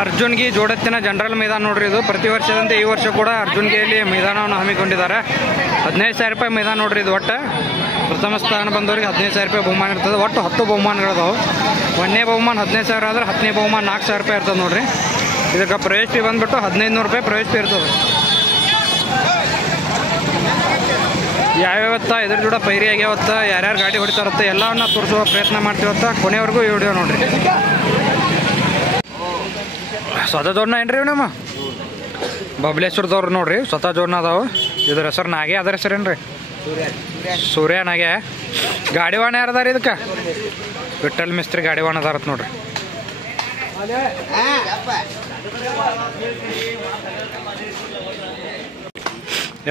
Arjungi ಜೋಡತ್ತಿನ general ಮೈದಾನ ನೋಡ್ರಿ. ಇದು ಪ್ರತಿ ವರ್ಷದಂತೆ ಈ ವರ್ಷ ಕೂಡ ಅರ್ಜುನ್ಗಿಯಲ್ಲಿ ಮೈದಾನವನ್ನು ಹಮ್ಮಿಕೊಂಡಿದ್ದಾರೆ. 15,000 ರೂಪಾಯಿ ಮೈದಾನ ನೋಡ್ರಿ. ಇದು ಒಟ್ಟು ಪ್ರಥಮ ಸ್ಥಾನ ಬಂದವರಿಗೆ 15,000 ರೂಪಾಯಿ ಬಹುಮಾನ ಇರ್ತದೆ. ಒಟ್ಟು 10 ಬಹುಮಾನಗಳದಾವು. 1ನೇ ಬಹುಮಾನ 15,000 ಆದ್ರೆ 10ನೇ ಬಹುಮಾನ 4,000 ರೂಪಾಯಿ ಇರ್ತದೆ ನೋಡ್ರಿ. ಇದಕ್ಕೆ ಪ್ರವೇಶ ಫೀ ಬಂದ್ಬಿಟ್ಟು 1,500 ರೂಪಾಯಿ ಪ್ರವೇಶ ಫೀ ಇರ್ತದೆ. ಯಾವ್ಯಾವತ್ತ ಇದ್ರ ಜೋಡ ಪೈರಿ ಆಗ್ಯಾವತ್ತ, ಯಾರ್ಯಾರು ಗಾಡಿ ಹೊಡಿತಾರತ್ತ ಎಲ್ಲವನ್ನ ತೋರಿಸುವ ಪ್ರಯತ್ನ ಮಾಡ್ತೀವತ್ತ. ಕೊನೆವರೆಗೂ ಈ ವಿಡಿಯೋ ನೋಡ್ರಿ. ಸ್ವತಃ ಜೋಡ್ನ ಏನ್ರಿ ನಮ್ಮ ಬಬಲೇಶ್ವರದವ್ರು ನೋಡ್ರಿ. ಸ್ವತಃ ಜೋಡ್ನ ಅದಾವು. ಇದ್ರ ಹೆಸರು ನಾಗೆ, ಅದ್ರ ಹೆಸರೇನ್ರಿ ಸೂರ್ಯ ನಾಗೆ. ಗಾಡಿವಾಣ ಯಾರದಾರ ಇದಕ್ಕೆ? ವಿಠಲ್ ಮಿಸ್ತ್ರಿ ಗಾಡಿವಾಣ ಅದಾರತ್ ನೋಡ್ರಿ.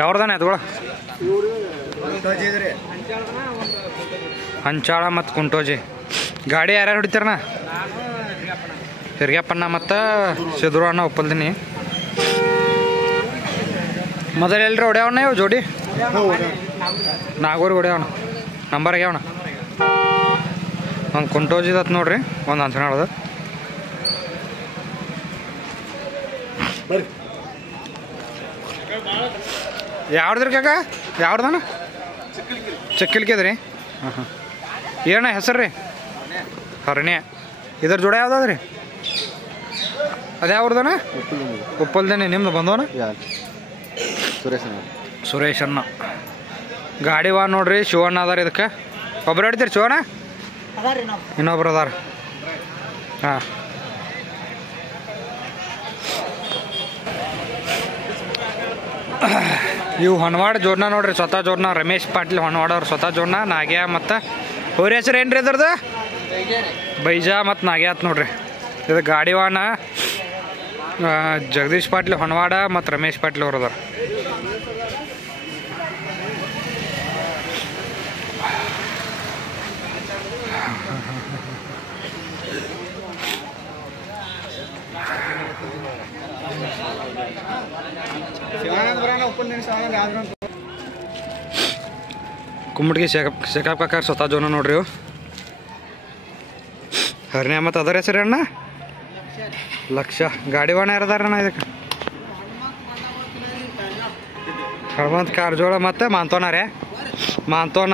ಯಾವ್ದಾನೆ ಅದ್ಗಳ? ಹಂಚಾಳ ಮತ್ತು ಕುಂಟೋಜಿ ಗಾಡಿ ಯಾರ್ಯಾರು ಹೊಡಿತಾರಣ್ಣ? ಹಿರಿಯಪ್ಪಣ್ಣ ಮತ್ತು ಸಿದ್ರು ಅಣ್ಣ ಒಪ್ಪಲ್ದಿನಿ. ಮೊದಲು ಎಲ್ರಿ ಹೊಡ್ಯಾವಣ್ಣ ಇವು ಜೋಡಿ? ನಾಗೂರಿಗೆ ಹೊಡ್ಯಾವಣ್ಣ. ನಂಬರ್ ಆಗ್ಯಾವಣ್ಣ. ಒಂದು ಕುಂಟೋಜಿದತ್ ನೋಡ್ರಿ, ಒಂದು ಹಂಚನಾಳದ. ಯಾವ್ದ್ರಿ ಕಾಕ? ಯಾವ್ದಣ್ಣ? ಚಿಕ್ಕಲ್ಕಿದ್ರಿ? ಹಾಂ ಹಾಂ. ಏನಣ್ಣ ಹೆಸರು ರೀ? ಹರಣ್ಯ. ಇದ್ರ ಜೋಡ ಯಾವ್ದಾದ್ರಿ? ಅದು ಯಾವ್ದಣ್ಣ? ಉಪ್ಪಲ್ದೇನೆ. ನಿಮ್ದು ಬಂದವನ? ಸುರೇಶ್ ಅಣ್ಣ. ಗಾಡಿ ವಾ ನೋಡ್ರಿ. ಶಿವಣ್ಣ ಅದಾರ ಇದಕ್ಕೆ. ಒಬ್ರು ಹೊಡಿತೀರಿ ಶಿವಣ್ಣ? ಇನ್ನೊಬ್ರು ಅದಾರ. ಹಾಂ. ಇವು ಹೊನ್ವಾಡ ಜೋಡ್ನ ನೋಡ್ರಿ. ಸ್ವತಃ ಜೋಡ್ನ ರಮೇಶ್ ಪಾಟೀಲ್ ಹೊನ್ವಾಡ ಅವ್ರು ಸ್ವತಃ ಜೋಡ್ನ. ನಾಗ್ಯಾ ಮತ್ತು ಅವ್ರ ಹೆಸರು ಏನ್ರಿ ಇದ್ರದ್ದು? ಬೈಜಾ ಮತ್ತು ನಾಗ್ಯಾತ್ ನೋಡ್ರಿ. ಇದು ಗಾಡಿವಾನ ಜಗದೀಶ್ ಪಾಟೀಲ್ ಹೊನ್ವಾಡ ಮತ್ತು ರಮೇಶ್ ಪಾಟೀಲ್ ಅವ್ರು ಅದಾರ. ಕುಮ್ಮಟ್ಗಿ ಶೇಖಾಪ್ ಕಾಕ ಸ್ವತಃ ಜೋನ ನೋಡ್ರಿ. ಇವು ಹರ್ನ್ಯಾ ಮತ್ತು ಅದರ ಹೆಸರು ಅಣ್ಣ? ಲಕ್ಷ. ಗಾಡಿವಾಣ ಯಾರದಾರಣ್ಣ ಇದಕ್ಕೆ? ಹನುಮಂತ್ ಕಾರಜೋಳ ಮತ್ತು ಮಾಂತೋನ ರೇ. ಮಾಂತೋನ.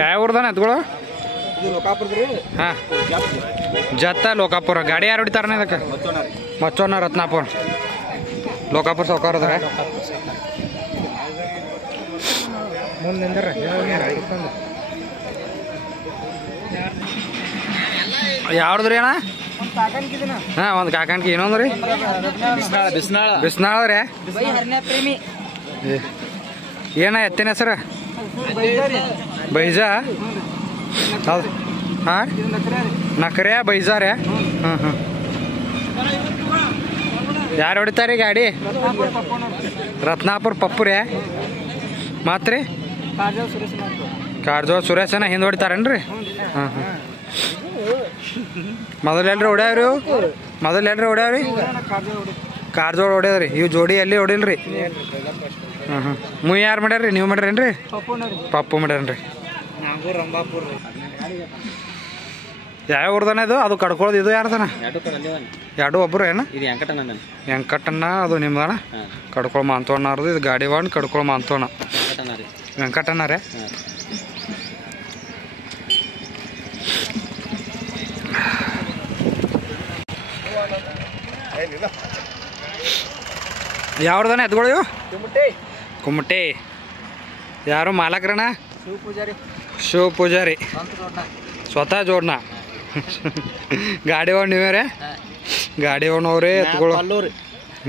ಯಾವ ಊರ್ದಾನ ಎತ್ಗಳು? ಹಾಂ, ಜತ್ತ ಲೋಕಾಪುರ. ಗಾಡಿ ಯಾರು ಹೊಡಿತಾರಣ್ಣ ಇದಕ್ಕೆ? ಮಚ್ಚೋನ ರತ್ನಾಪುರ. ಲೋಕಾಪುರ ಸಾವ್ಕಾರ ಅದಾರ. ಯಾವ್ದ್ರಿ ಅಣ್ಣ? ಹಾಂ, ಒಂದು ಕಾಕನ್ಕಿ. ಇನ್ನೊಂದು ರೀ ಬಿಸ್ನಾಳ ರೀ. ಏನ ಎತ್ತಿನ ಹೆಸರು? ಬೈಜಾ. ಹೌದು. ಹಾಂ, ನಕರೆ ಬೈಜಾ ರೀ. ಹಾಂ ಹಾಂ. ಯಾರು ಹೊಡಿತಾರಿ ಗಾಡಿ? ರತ್ನಾಪುರ ಪಪ್ಪು ರೀ. ಮತ್ತು ರೀ ಕಾರ್ಜೋಳ ಸುರೇಶನ ಹಿಂದೆ ಹೊಡಿತಾರೇನ್ರಿ? ಹಾಂ ಹಾಂ. ಮೊದಲೆಲ್ರಿ ಹೊಡ್ಯಾವ್ರಿ? ಮೊದಲೆಲ್ರಿ ಹೊಡ್ಯಾವ್ರಿ? ಕಾರ್ಜೋಳ ಹೊಡ್ಯದ್ರಿ. ಇವು ಜೋಡಿ ಎಲ್ಲಿ ಹೊಡಿಲ್ರಿ? ಹಾಂ ಹಾಂ. ಮುಯ್ ಯಾರು ಮಾಡ್ಯಾರ್ರಿ? ನೀವು ಮಾಡ್ಯಾರೇನ್ರಿ? ಪಪ್ಪು ಮಾಡ್ಯಾನ್ರಿ. ಯಾವ ಊರ್ದಾನ ಇದು? ಅದು ಕಡ್ಕೊಳ್ಳೋದು. ಇದು ಯಾರ್ದಾನ? ಎರಡು ಒಬ್ಬರು ಏನ? ವೆಂಕಟಣ್ಣ. ಅದು ನಿಮ್ದಾನ? ಕಡ್ಕೊಳ ಮಾಂತೋಣ ಅವ್ರದ್ದು. ಇದು ಗಾಡಿ ವಾಣ್ ಕಡ್ಕೊಳ ಮಾಂತೋಣ. ವೆಂಕಟಣ್ಣ ರೇ. ಯಾವ್ದಾನ ಎತ್ಗಳು ಇವು? ಕುಮಟೆ. ಯಾರು ಮಾಲಕ್ರಣ್ಣ? ಶಿವ ಪೂಜಾರಿ. ಸ್ವತಃ ಜೋಡ್ನ. ಗಾಡಿ ಓಣ್ ನೀವೇ ರೀ? ಗಾಡಿ ಓಣವ್ರಿ ಎತ್ಗಳು.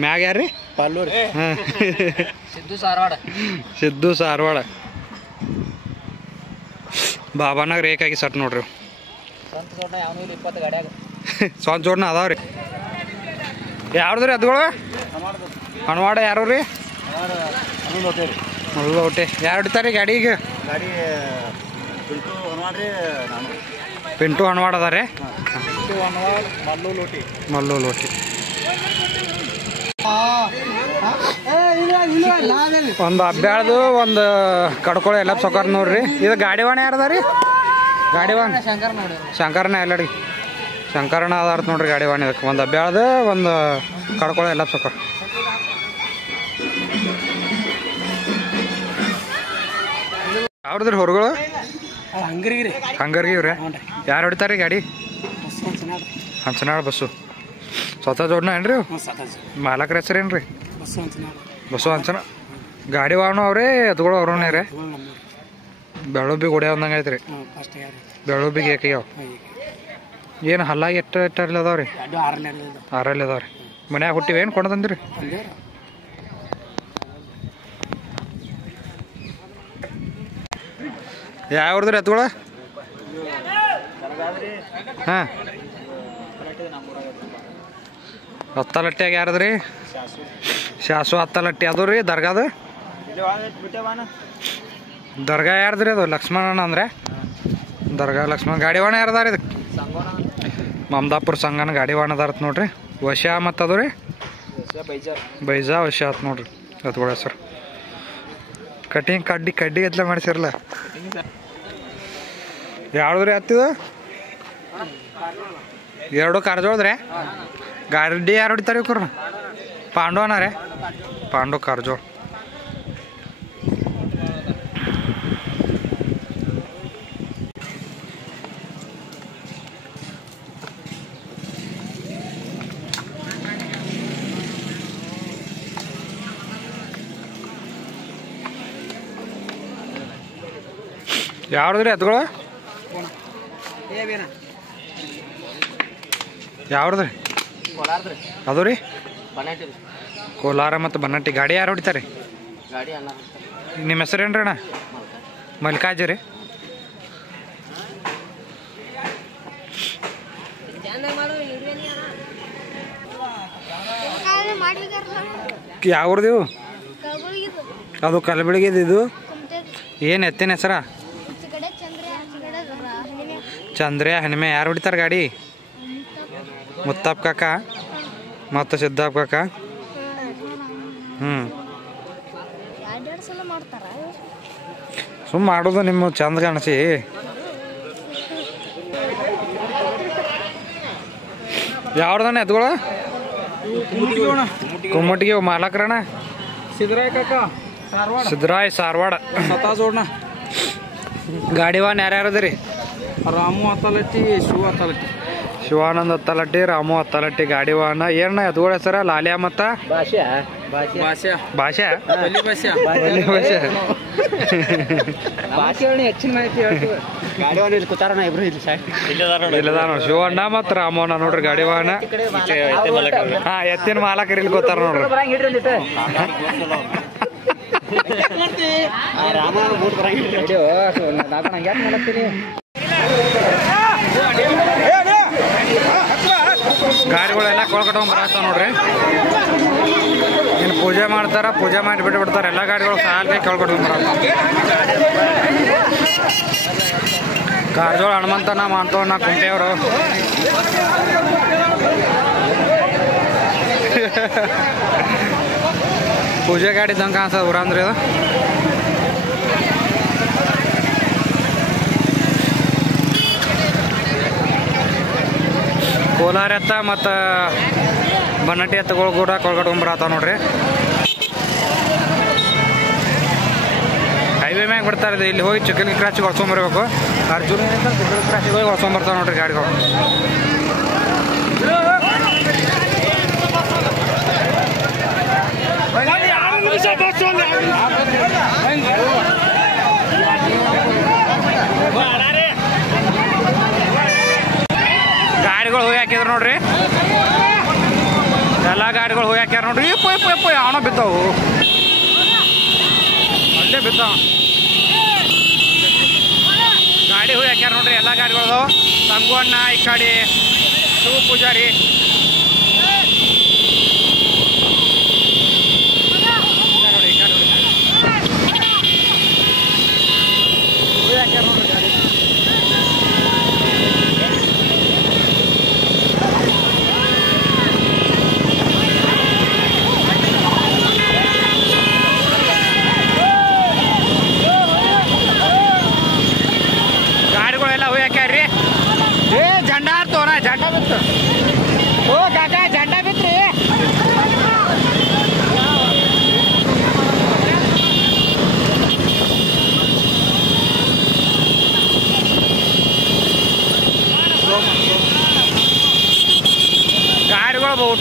ಮ್ಯಾಗ ಯಾರ್ರಿ? ಹಾಂ, ಸಿದ್ದು ಸಾರವಾಡ. ಬಾಬಾನಾಗ ರೇಕಾಗಿ ಸಟ್ ನೋಡ್ರಿ. ಸ್ವಂತ ಜೋಡ್ನ ಅದಾವ್ರಿ. ಯಾವ್ದು ರೀ ಎತ್ಗಳು? ಹಣವಾಡ. ಯಾರು ರೀ? ಮಲ್ಲೋಟೆ. ಯಾರು ಹೊಡಿತಾರೆ ಗಾಡಿ? ಈಗ ಪಿಂಟು ಹಣವಾಡ ಅದಾರೆ. ಮಲ್ಲು ಲೋಟಿ. ಒಂದು ಅಬ್ಬ್ಯಾಳ್ದು ಒಂದು ಕಡ್ಕೊಳ ಎಲ್ಲ ಸೊಕಾರ ನೋಡ್ರಿ. ಇದು ಗಾಡಿವಾಣ ಯಾರದ ರೀ? ಗಾಡಿವಾಣ ಶಂಕರನ ಎಲ್ಲಡಿ ಶಂಕರನ ಅದಾರ್ಥ ನೋಡ್ರಿ ಗಾಡಿವಾಣ. ಇದಕ್ಕೆ ಒಂದು ಅಬ್ಬ್ಯಾಳ್ದು ಒಂದು ಕಡ್ಕೊಳ ಎಲ್ಲ ಸೊಕಾರ. ಯಾವ್ದ್ರಿ ಹೊರಗಳು? ಹಂಗರ್ಗಿವ್ರಿ. ಯಾರು ಹೊಡಿತಾರ್ರಿ ಗಾಡಿ? ಹಂಚನಾಳ್ ಬಸ್ಸು. ಸ್ವತಃ ಜೋಡ್ನ ಏನ್ರಿ? ಮಾಲಕ್ರ ಹೆಸರೇನ್ರಿ? ಬಸ್ಸು ಹಂಚನ. ಗಾಡಿ ವಾಹನ ಅವ್ರಿ, ಎತ್ಗಳು ಅವ್ರೇ ರೀ. ಬೆಳ್ಳುಬ್ಬಿಗೆ ಹೊಡ್ಯಾವ ಅಂದಂಗೆ ಐತ್ರಿ. ಬೆಳ್ಳುಬ್ಬಿಗೆ ಏಕಿಗ್ಯಾವ. ಏನು ಹಲ್ಲಾಗಿ ಎಟ್ಟಲ್ಲಿ ಅದಾವ್ರಿ? 6 ಅದಾವ್ರಿ. ಮನ್ಯಾಗ ಹುಟ್ಟಿವಿ ಏನು ಕೊಂಡು ತಂದಿರಿ? ಯಾವ್ರದ್ರಿ ಎತ್ಗಳ? ಹಾಂ, ಹತ್ತಲಟ್ಟಿಯಾಗ ಯಾರದ್ರಿ? ಶಾಸು ಹತ್ತಲಟ್ಟಿ ಅದು ರೀ. ದರ್ಗಾದ ದರ್ಗಾ ಯಾರ್ದ್ರಿ? ಅದು ಲಕ್ಷ್ಮಣನ ಅಂದ್ರೆ ದರ್ಗಾ ಲಕ್ಷ್ಮಣ. ಗಾಡಿವಾಣ ಯಾರದಾರ? ಇದಕ್ಕೆ ಮಮದಾಪುರ ಸಂಘನ ಗಾಡಿವಾಣ ಅದಾರತ್ ನೋಡ್ರಿ. ವಶ ಮತ್ತು ಅದು ರೀ ಬೈಜಾ ವಶ ಆತ್ ನೋಡ್ರಿ ಎತ್ಗಳ ಹೆಸರು. ಕಟಿಂಗ್ ಕಡ್ಡಿ ಎತ್ಲ ಮಾಡಿಸಿರಲ್ಲ. ಯಾವ್ದ್ರಿ ಹತ್ತಿದು? 2 ಕಾರ್ಜೋಳದ್ರಿ. ಗಾಡಿ ಯಾರು ಹೊಡಿತಾರೆ ಇವ್ರು? ಪಾಂಡವನ ರೀ. ಪಾಂಡು ಕಾರ್ಜೋಳ. ಯಾವ್ದ್ರಿ ಎತ್ಗಳು? ಯಾವ್ದ್ರಿ ಅದು ರೀ? ಕೋಲಾರ ಮತ್ತು ಬನ್ನಟ್ಟಿ. ಗಾಡಿ ಯಾರು ಹೊಡಿತಾರೆ? ನಿಮ್ಮ ಹೆಸರೇನ್ರಿ ಅಣ್ಣ? ಮಲ್ಲಿಕಾರ್ಜಿ ರೀ. ಯಾವ್ದು? ಅದು ಕಲಬೆಳಗಿದು. ಇದು ಏನು ಎತ್ತಿನ ಹೆಸರ? ಚಂದ್ರ್ಯಾ ಹನಿಮೆ. ಯಾರು ಹೊಡಿತಾರೆ ಗಾಡಿ? ಮುತ್ತಪ್ಪ ಕಾಕ ಮತ್ತು ಸಿದ್ದಪ್ಪ ಕಾಕ. ಸುಮ್ಮ ಮಾಡೋದು ನಿಮ್ಮ ಚಂದ ಕಾಣಿಸಿ. ಯಾವ್ದಾನ ಎತ್ಗಳು? ಕುಮ್ಮಟಿಗೆ ಮಾಲಕ್ರಣ ಸಿದ್ದರಾಯ್ ಸಾರವಾಡ. ಗಾಡಿವಾನ್ ಯಾರ್ಯಾರದ್ರಿ? ರಾಮು ಹತ್ತಲಟ್ಟಿ, ಶಿವಾನಂದ್ ಹತ್ತಲಟ್ಟಿ, ರಾಮು ಹತ್ತಲಟ್ಟಿ ಗಾಡಿವಾನ. ಏನ ಎತ್ಗಳ ಹೆಸರ? ಲಾಲ್ಯಾ ಮತ್ತ ಭಾಷಾ. ಹೆಚ್ಚಿನ ಮಾಹಿತಿ ಶಿವಣ್ಣ ಮತ್ತು ರಾಮಣ್ಣ ನೋಡ್ರಿ ಗಾಡಿವಾನ. ಹಾ, ಎತ್ತಿನ ಮಾಲಕರು ಇಲ್ಲಿ ಕೂತಾರ ನೋಡ್ರಿ. ಗಾಡಿಗಳೆಲ್ಲ ಕೊಳ್ಕಟ್ಕೊಂಡ್ ಬರತ್ತಾವ ನೋಡ್ರಿ. ಇನ್ನು ಪೂಜೆ ಮಾಡ್ತಾರ, ಪೂಜೆ ಮಾಡಿ ಬಿಟ್ಬಿಡ್ತಾರ. ಎಲ್ಲ ಗಾಡಿಗಳು ಸಾಲ್ಗೆ ಕೇಳ್ಕೊಟ್ಕೊಂಡ್ ಬರತ್ತ. ಕಾರ್ಜೋಳ ಹನುಮಂತನ ಮಾಂತವಣ್ಣ ಕುಂಟೆಯವರು. ಪೂಜೆ ಗಾಡಿ ಇದ್ದಂಗೆ ಕಾಣಿಸ್ತದ ಊರಂದ್ರಿ ಇದು. ಕೋಲಾರ ಎತ್ತ ಮತ್ತು ಬನ್ನಟ್ಟಿ ಎತ್ತಗಳು ಕೂಡ ಕೊಳ್ಕಟ್ಕೊಂಬರತ್ತಾವ ನೋಡ್ರಿ. ಹೈವೇ ಮ್ಯಾಗ ಬಿಡ್ತಾರೆ. ಇಲ್ಲಿ ಹೋಗಿ ಚಿಕನ್ ಕ್ರಾಚಿಗೆ ಹೊಡ್ಕೊಂಬರ್ಬೇಕು. ಅರ್ಜುನ ಚಿಕನ್ ಕ್ರಾಚಿಗೆ ಹೋಗಿ ಹೊಡ್ಕೊಂಬರ್ತಾವ ನೋಡ್ರಿ ಗಾಡಿಗಳು. ಗಾಡಿಗಳು ಹೋಗಿ ಹಾಕಿದ್ರು ನೋಡ್ರಿ. ಎಲ್ಲ ಗಾಡಿಗಳು ಹೋಗಿ ಹಾಕ್ಯಾರ ನೋಡ್ರಿ. ಯಪ್ಪ ಯಾವನೋ ಬಿದ್ದಾವು, ಅಲ್ಲೇ ಬಿದ್ದಾವ. ಗಾಡಿ ಹೋಗಿ ಹಾಕ್ಯಾರ ನೋಡ್ರಿ. ಎಲ್ಲ ಗಾಡಿಗಳು ಸಂಗಣ್ಣ, ಈ ಕಡೆ ಶಿವ ಪೂಜಾರಿ.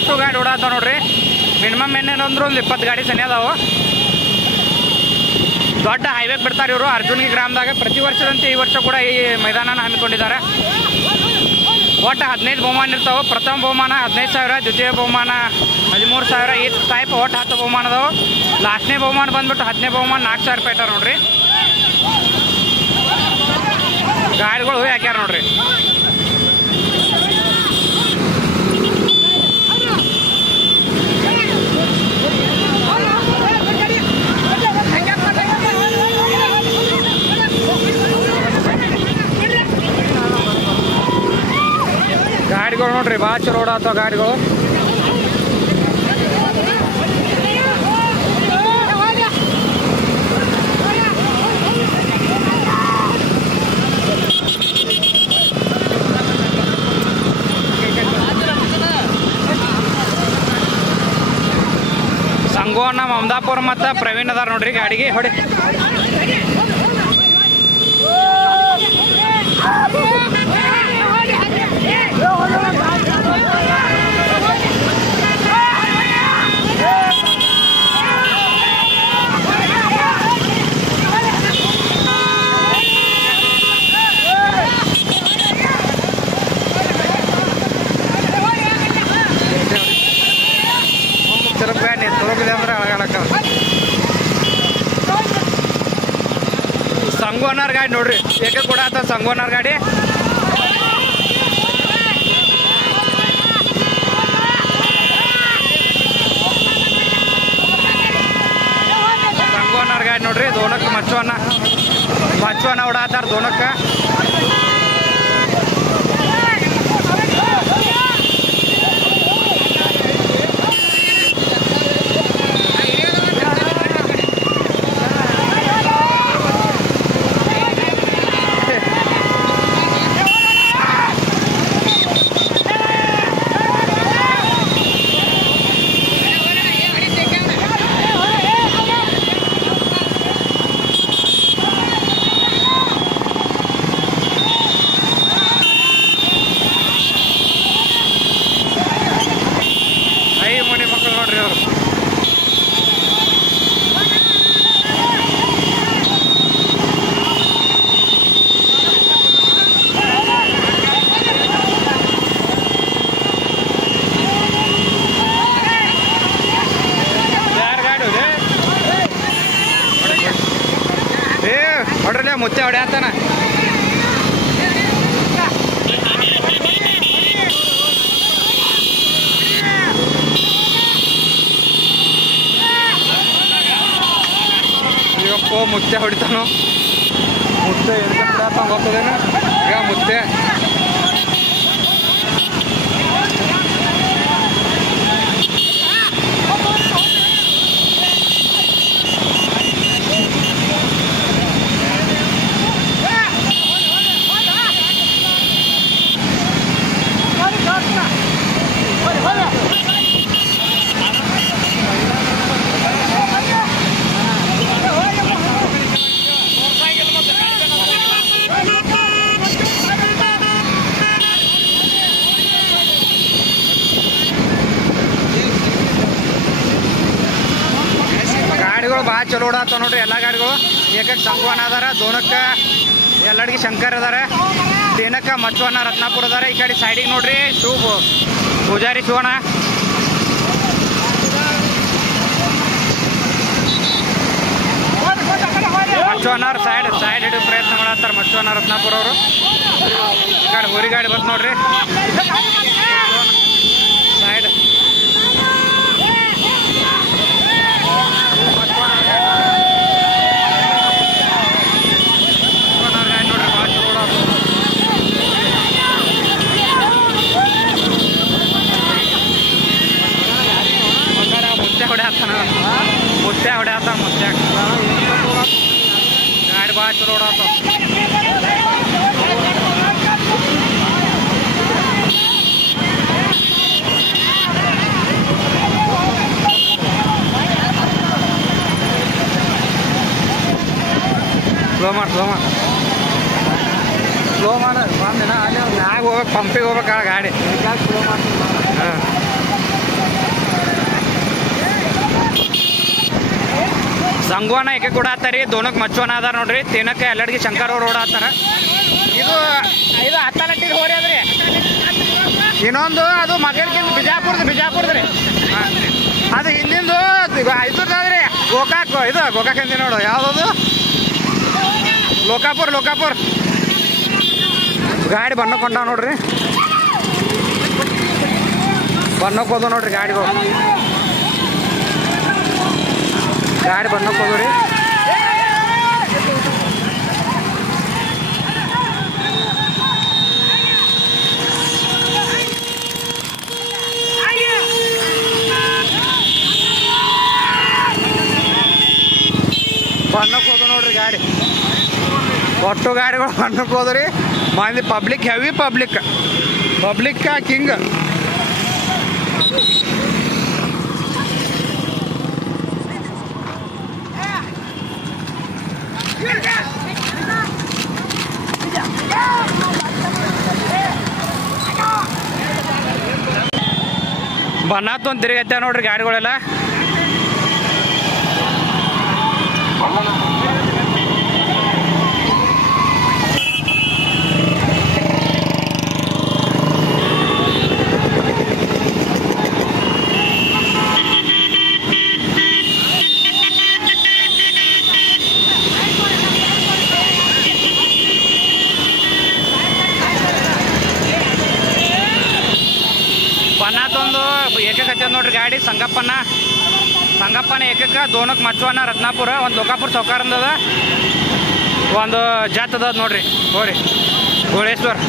ಅಷ್ಟು ಗಾಡಿ ಓಡಾತಾವ ನೋಡ್ರಿ. ಮಿನಿಮಮ್ ಏನೇನಂದ್ರೆ ಒಂದು 20 ಗಾಡಿ ಸನಿ ಅದಾವು. ದೊಡ್ಡ ಹೈವೇಗೆ ಬಿಡ್ತಾರೆ ಇವರು ಅರ್ಜುನ್ಗಿ ಗ್ರಾಮದಾಗ. ಪ್ರತಿ ವರ್ಷದಂತೆ ಈ ವರ್ಷ ಕೂಡ ಈ ಮೈದಾನನ ಹಮ್ಮಿಕೊಂಡಿದ್ದಾರೆ. ಒಟ್ಟು 15 ಬಹುಮಾನ ಇರ್ತಾವೆ. ಪ್ರಥಮ ಬಹುಮಾನ 15,000, ದ್ವಿತೀಯ ಬಹುಮಾನ 13,000, ಈ ಟೈಪ್ ಒಟ್ಟು 10 ಬಹುಮಾನ ಅದಾವೆ. ಲಾಸ್ಟ್ನೇ ಬಹುಮಾನ ಬಂದ್ಬಿಟ್ಟು 10ನೇ ಬಹುಮಾನ 4,000 ರೂಪಾಯಿ ಇಟ್ಟಾರ ನೋಡ್ರಿ. ಗಾಡಿಗಳು ಹಾಕ್ಯಾರ ನೋಡ್ರಿ. ಗಾಡಿಗಳು ನೋಡ್ರಿ ಭಾಳ ಚಲೋ ಓಡಾತಾವ ಗಾಡಿಗಳು. ಸಂಗೋನ ಮಮದಾಪುರ ಮತ್ತು ಪ್ರವೀಣ್ ಅದಾರ ನೋಡ್ರಿ ಗಾಡಿಗೆ. ಹೊಡಿ ಸಂಗೋನರ್ ಗಾಡಿ ನೋಡ್ರಿ ಏಕೆ ಕೂಡ ಆತ ಸಂಗೋನರ್ ಗಾಡಿ. ಸಂಗೋನರ್ ಗಾಡಿ ನೋಡ್ರಿ. ದೋನಕ್ಕೆ ಮಚ್ಚವನ್ನ ಓಡಾತಾರ ದೋನಕ್ಕೆ. ಹೊಡ್ರಲ್ಲ ಮುತ್ತೆ ಹೊಡ್ಯಾತಾನ. ಇವಪ್ಪ ಮುತ್ತೆ ಹೊಡಿತಾನು. ಮುತ್ತೆ ಎಲ್ಲಿ ಹೊಡ್ಯಾತ ಗೊತ್ತದೇನು ಈಗ ಮುತ್ತೆ. ಗಾಡಿಗಳು ಭಾಳ ಚಲೋ ಓಡಾತಾವ ನೋಡ್ರಿ ಎಲ್ಲ ಗಾಡಿಗಳು. ಏಕಕ್ಕೆ ಸಂಗವಾನ ಅದಾರ, ದೋನಕ್ಕೆ ಎಲ್ಲಡಿಗೆ ಶಂಕರ್ ಅದಾರ, ತೇನಕ್ಕೆ ಮಚ್ಚವನ್ನ ರತ್ನಾಪುರ ಅದಾರ. ಈ ಕಡೆ ಸೈಡಿಗೆ ನೋಡ್ರಿ ಪೂಜಾರಿ ಶಿವಣ್ಣ. ಮಚ್ಚವನ್ನಾರ ಸೈಡ್ ಹಿಡಿದು ಪ್ರಯತ್ನ ಮಾಡತ್ತಾರ ಮಚ್ಚವನ್ನ ರತ್ನಾಪುರ ಅವರು. ಈ ಕಡೆ ಹೋರಿ ಗಾಡಿ ಬಂತು ನೋಡ್ರಿ ಸೈಡ್. ಮುತ್ತೆ ಹೊಡ್ಯಾತ ಮುತ್ತೆ ಗಾಡಿ ಭಾಳ ಚಲೋ ಓಡಾತಾವ. ಸ್ಲೋ ಮಾಡ ಬಂದಿನ ಅಲ್ಲಿ ಮ್ಯಾಗ ಹೋಗ್ಬೇಕು, ಪಂಪಿಗೆ ಹೋಗ್ಬೇಕು ಗಾಡಿ. ಹಾಂ ಸಂಗುವನ ಏಕೆ ಕೂಡ ಆತಾರಿ ದೋನಕ್ ಮಚ್ಚುವನ ಅದಾರ ನೋಡ್ರಿ ತೇನಕ್ಕೆ ಎಲ್ಲಡಿಗೆ ಶಂಕರ್ ಅವ್ರು ಓಡಾತಾರ ಇದು ಇದು ಹತ್ತಲಟ್ಟಿಗೆ ಹೋರಿ ಅದ್ರಿ ಇನ್ನೊಂದು ಅದು ಮಗರ್ಗಿಂದ ಬಿಜಾಪುರದ್ರಿ ಅದು ಹಿಂದಿಂದು ಇದ್ರದ್ರಿ ಗೋಕಾಕ್ ಇದು ಗೋಕಾಕ್ ಅಂತೀವಿ ನೋಡು ಯಾವ್ದದು ಲೋಕಾಪುರ್ ಗಾಡಿ ಬಣ್ಣಕ್ಕೆ ಹೊಂಟಾವ ನೋಡ್ರಿ ಬಣ್ಣಕ್ಕೆ ಹೋದ ನೋಡ್ರಿ ಗಾಡಿಗಳು ಗಾಡಿ ಬಣ್ಣಕ್ಕೆ ಹೋದ್ರಿ ಬಣ್ಣಕ್ಕೆ ಹೋದ ನೋಡ್ರಿ ಗಾಡಿ ಒಟ್ಟು ಗಾಡಿಗಳು ಬಣ್ಣಕ್ಕೆ ಹೋದ್ರಿ ಮಂದಿ ಪಬ್ಲಿಕ್ ಹೆವಿ ಪಬ್ಲಿಕ್ ಕಿಂಗ್ ಬನ್ನತ್ತು ಒಂದು ತಿರುಗೈತೆ ನೋಡ್ರಿ ಗಾಡಿಗಳೆಲ್ಲ ಬನ್ನತ್ತೊಂದು ಏಕಕ್ಕೆ ಹಚ್ಚದ ನೋಡ್ರಿ ಗಾಡಿ ಸಂಗಪ್ಪನ ಏಕಕ್ಕೆ ದೋನಕ್ಕೆ ಮಚ್ಚುವನ ರತ್ನಾಪುರ ಒಂದು ಲೋಕಾಪುರ ಚೌಕಾರಂದದ ಒಂದು ಜಾತ್ ಅದ ನೋಡ್ರಿ ಹೋರಿ ಗೋಳೇಶ್ವರ್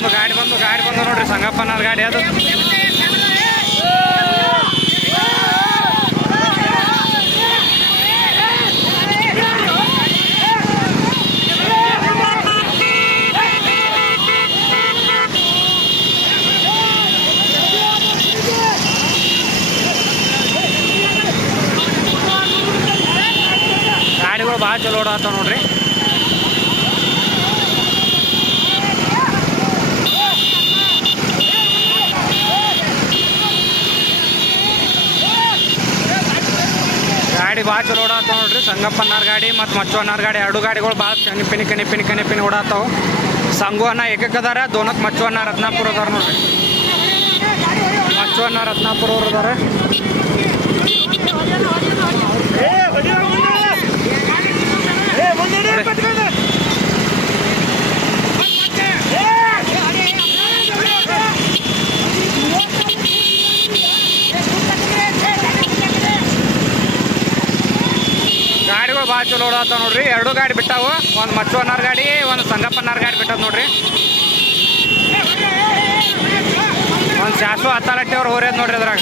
ಇಲ್ಲ ಗಾಡಿ ಬಂದು ನೋಡ್ರಿ ಸಂಗಪ್ಪನ ಗಾಡಿ ಅದು ಗಾಡಿಗಳು ಭಾಳ ಚಲೋ ಓಡಾತಾವ ನೋಡ್ರಿ ಗಾಡಿ ಭಾಳ ಚಲೋ ಓಡಾತಾವ ನೋಡ್ರಿ ಸಂಗಪ್ಪನಾರ್ ಗಾಡಿ ಮತ್ತು ಮಚ್ಚುವನ್ನಾರ್ ಗಾಡಿ ಎರಡು ಗಾಡಿಗಳು ಭಾಳ ಕನಿಪಿನಿ ಓಡಾತಾವ ಸಂಗುವನ್ನ ಏಕಕ್ಕದಾರ ದೋನಕ್ಕೆ ಮಚ್ಚುವನ್ನ ರತ್ನಾಪುರ ಅದಾರ ನೋಡ್ರಿ ಮಚ್ಚುವನ್ನ ರತ್ನಾಪುರ ಅವ್ರು ಅದಾರ ಗಾಡಿಗಳು ಭಾಳ ಚಲೋ ಓಡಾತಾವ ನೋಡ್ರಿ ಎರಡು ಗಾಡಿ ಬಿಟ್ಟಾವು ಒಂದು ಮಚ್ಚುವನ್ನಾರ್ ಗಾಡಿ ಒಂದು ಸಂಗಪ್ಪನಾರ್ ಗಾಡಿ ಬಿಟ್ಟದ ನೋಡ್ರಿ ಒಂದು ಶಾಸು ಹತ್ತಾಲಟ್ಟಿ ಅವ್ರು ಹೋರ್ಯದ್ ನೋಡ್ರಿ ಅದ್ರಾಗ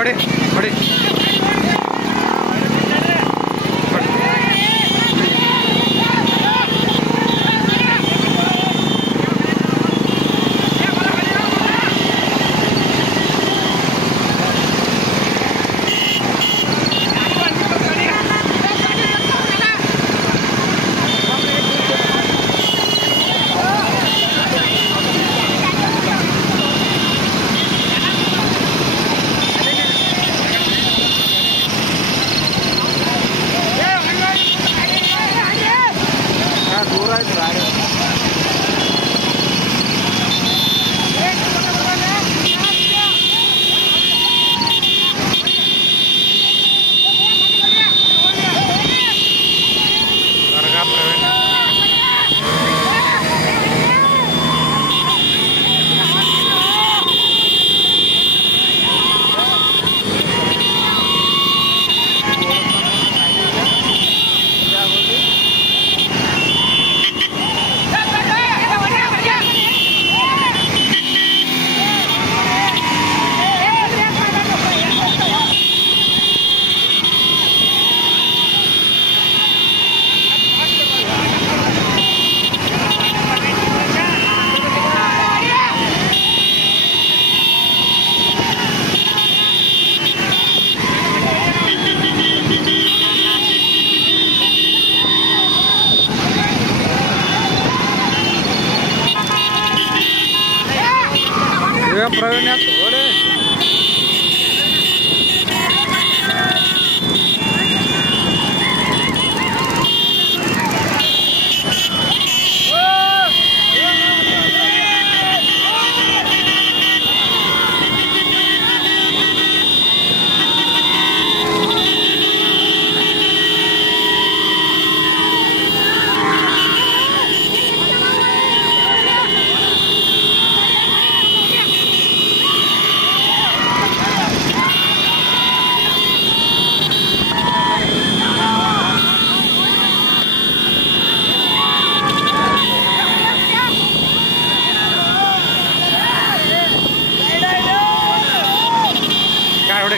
ಹೊಡಿ ಹೊಡಿ प्रवीण थोड़े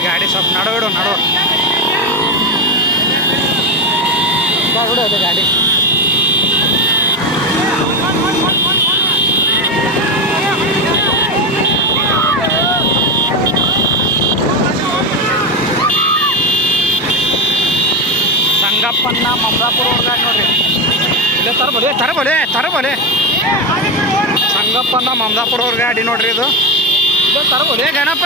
गाड़ी सब नड़ो नड़ो गाड़ी संगप्पन्न ममदापुर ಗಾಡಿ ನೋಡ್ರಿ ಇಲ್ಲೇ ತರಬೋಲೆ ಸಂಗಪ್ಪನ್ನ ಮಮದಾಪುರ ಗಾಡಿ ನೋಡ್ರಿ ಇದು ತರಬೋಲೆ ಗಣಪ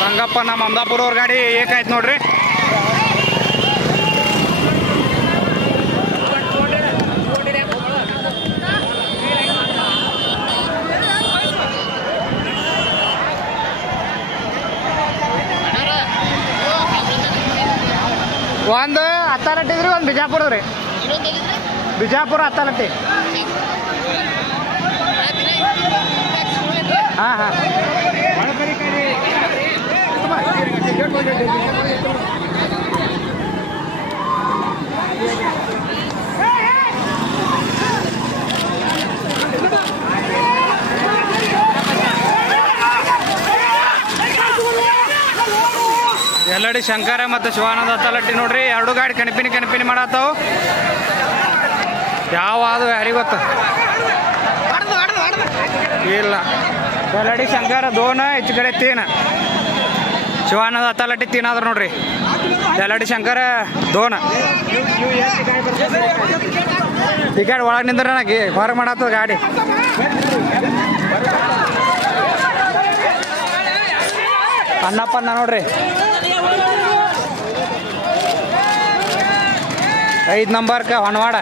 ಸಂಗಪ್ಪನ ಮಮದಾಪುರ ಗಾಡಿ ಏಕಾಯ್ತು ನೋಡ್ರಿ ಒಂದು ಹತ್ತಲಟ್ಟಿ ಇದ್ರಿ ಒಂದು ಬಿಜಾಪುರ ರೀ ಬಿಜಾಪುರ ಹತ್ತಲಟ್ಟಿ ಹಾಂ ಹಾಂ ಎಲ್ಲಡಿ ಶಂಕರ ಮತ್ತು ಶಿವಾನಂದ ಹತ್ತಲಟ್ಟಿ ನೋಡ್ರಿ ಎರಡು ಗಾಡಿ ಕಣಪಿನಿ ಮಾಡತ್ತಾವು ಯಾವ ಅದು ಯಾರಿಗೆ ಗೊತ್ತ ಇಲ್ಲ ಎಲ್ಲಡಿ ಶಂಕರ ದೋನ ಹೆಚ್ಚು ಕಡೆ ತೀನ ಶಿವಾನಂದ ಹತ್ತಲಟ್ಟಿ ತೀನಾದ್ರು ನೋಡ್ರಿ ಎಲ್ಲಡಿ ಶಂಕರ ದೋನ ಈ ಗಾಡಿ ಒಳಗೆ ನಿಂದ್ರೆ ನನಗೆ ಹೊರಗೆ ಮಾಡತ್ತದ ಗಾಡಿ ಅನ್ನಪ್ಪನ್ನ ನೋಡ್ರಿ 5 ನಂಬರ್ಕ ಹೊನವಾಡ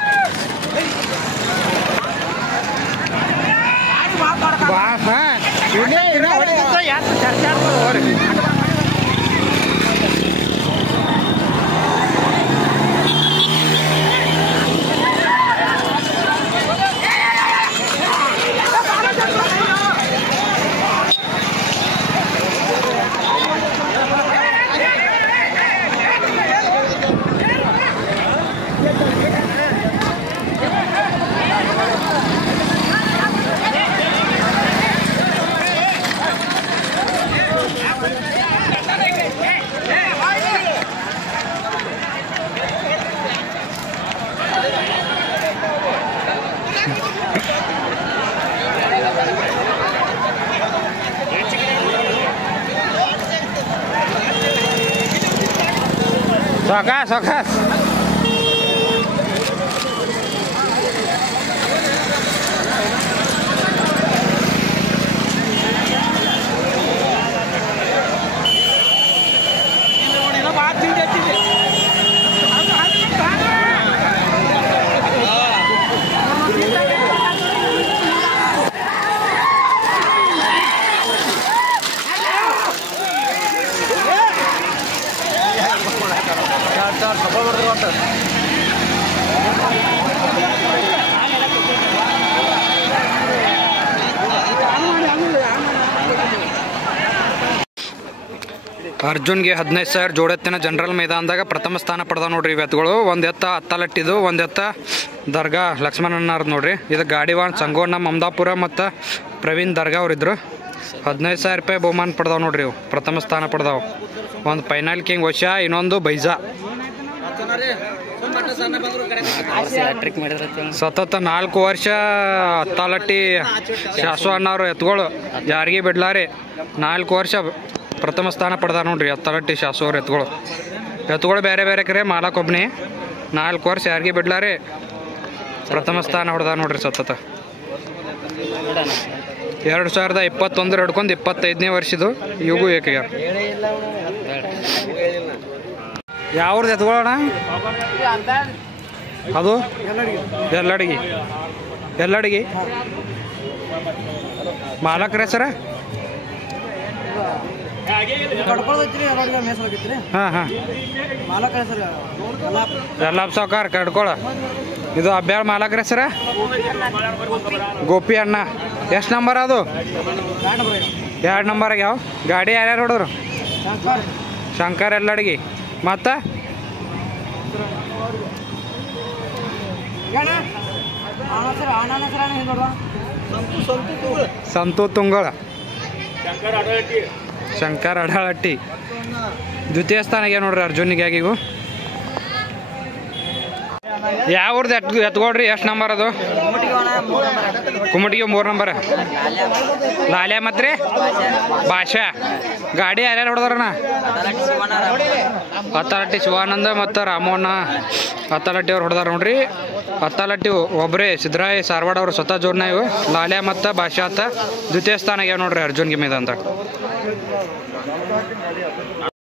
ಸಾಕಾಸ್ ಸಾಕಾಸ್ ಅರ್ಜುನ್ಗೆ 15,000 ಜೋಡೆತ್ತಿನ ಜನರಲ್ ಮೈದಾನದಾಗ ಪ್ರಥಮ ಸ್ಥಾನ ಪಡೆದ ನೋಡ್ರಿ ಇವು ಎತ್ತುಗಳು. ಒಂದು ಎತ್ತ ಹತ್ತಲಟ್ಟಿದು, ಒಂದು ಎತ್ತ ದರ್ಗಾ ಲಕ್ಷ್ಮಣಣ್ಣವ್ರದ್ದು ನೋಡ್ರಿ. ಇದು ಗಾಡಿವಾನ್ ಸಂಗೋಣ್ಣ ಮಮದಾಪುರ ಮತ್ತು ಪ್ರವೀಣ್ ದರ್ಗಾ ಅವರಿದ್ರು. 15,000 ರೂಪಾಯಿ ಬಹುಮಾನ ಪಡೆದಾವ್ ನೋಡ್ರಿ ಇವು, ಪ್ರಥಮ ಸ್ಥಾನ ಪಡೆದಾವ್. ಒಂದು ಫೈನಲ್ ಕಿಂಗ್ ವಶ, ಇನ್ನೊಂದು ಬೈಜಾ. ಸತತ 4 ವರ್ಷ ಹತ್ತಲಟ್ಟಿ ಶಾಸು ಅಣ್ಣವ್ರು ಎತ್ತುಗಳು ಯಾರಿಗೆ ಬಿಡ್ಲಾರಿ 4 ವರ್ಷ ಪ್ರಥಮ ಸ್ಥಾನ ಪಡೆದ ನೋಡ್ರಿ ಹತ್ತಲಟ್ಟಿ ಶಾಸು ಅವ್ರ ಎತ್ತುಗಳು ಬೇರೆ ಬೇರೆ ಕರೆ ಮಾಲಕ್ಕೊಬ್ನಿ 4 ವರ್ಷ ಯಾರಿಗೆ ಬಿಡ್ಲಾರಿ ಪ್ರಥಮ ಸ್ಥಾನ ಹೊಡೆದ ನೋಡ್ರಿ ಸತತ. 2021 ಹಿಡ್ಕೊಂಡು 25ನೇ ವರ್ಷದ್ದು ಇವು ಏಕಗ್ಯಾರ. ಯಾವ್ದು ಎತ್ಕೊಳ್ಳೋಣ ಅದು ಎಲ್ಲಡಿಗೆ ಮಾಲಕ್ರೆ ಸರ. ಹಾಂ ಹಾಂ ಎಲ್ಲಪ್ಪ ಸಾವ್ಕಾರ ಕಡ್ಕೊಳ. ಇದು ಅಬ್ಬ್ಯಾಳ ಮಾಲಕ್ರೆ ಸರ ಗೋಪಿ ಅಣ್ಣ. ಎಷ್ಟು ನಂಬರ್ ಅದು? 2 ನಂಬರ್ಗೆ. ಯಾವ ಗಾಡಿ ಯಾರ್ಯಾರು ಹೊಡೋರು? ಶಂಕರ್ ಎಲ್ಲಡಿಗೆ ಮತ್ತು ಸಂತು ತುಂಗಳ ಶಂಕರ್ ಅಡಾಳಟ್ಟಿ. ದ್ವಿತೀಯ ಸ್ಥಾನಕ್ಕೆ ನೋಡ್ರಿ ಅರ್ಜುನಿಗೆ ಆಗಿಗೂ. ಯಾವ್ದು ಎತ್ಕೊಡ್ರಿ? ಎಷ್ಟು ನಂಬರ್ ಅದು? ಕುಮಟಿಗೆ 3 ನಂಬರ್. ಲಾಲ್ಯ ಮತ್ತು ಭಾಷಾ ಗಾಡಿ ಯಾರ್ಯಾರು ಹೊಡೆದಾರಣ್ಣ? ಹತ್ತಲಟ್ಟಿ ಶಿವಾನಂದ ಮತ್ತು ರಾಮಣ್ಣ ಹತ್ತಲಟ್ಟಿ ಅವ್ರು ಹೊಡೆದಾರ ನೋಡ್ರಿ. ಹತ್ತಲಟ್ಟಿ ಒಬ್ಬರೇ ಸಿದ್ದರಾಯ್ ಸಾರವಾಡ ಅವರು ಸ್ವತಃ ಜೋಡ್ನ ಇವು. ಲಾಲ್ಯ ಮತ್ತು ಭಾಷಾ ಅಂತ ದ್ವಿತೀಯ ಸ್ಥಾನಕ್ಕೆ ನೋಡ್ರಿ ಅರ್ಜುನ್ಗೆ ಮೈದಾನದಾಗ.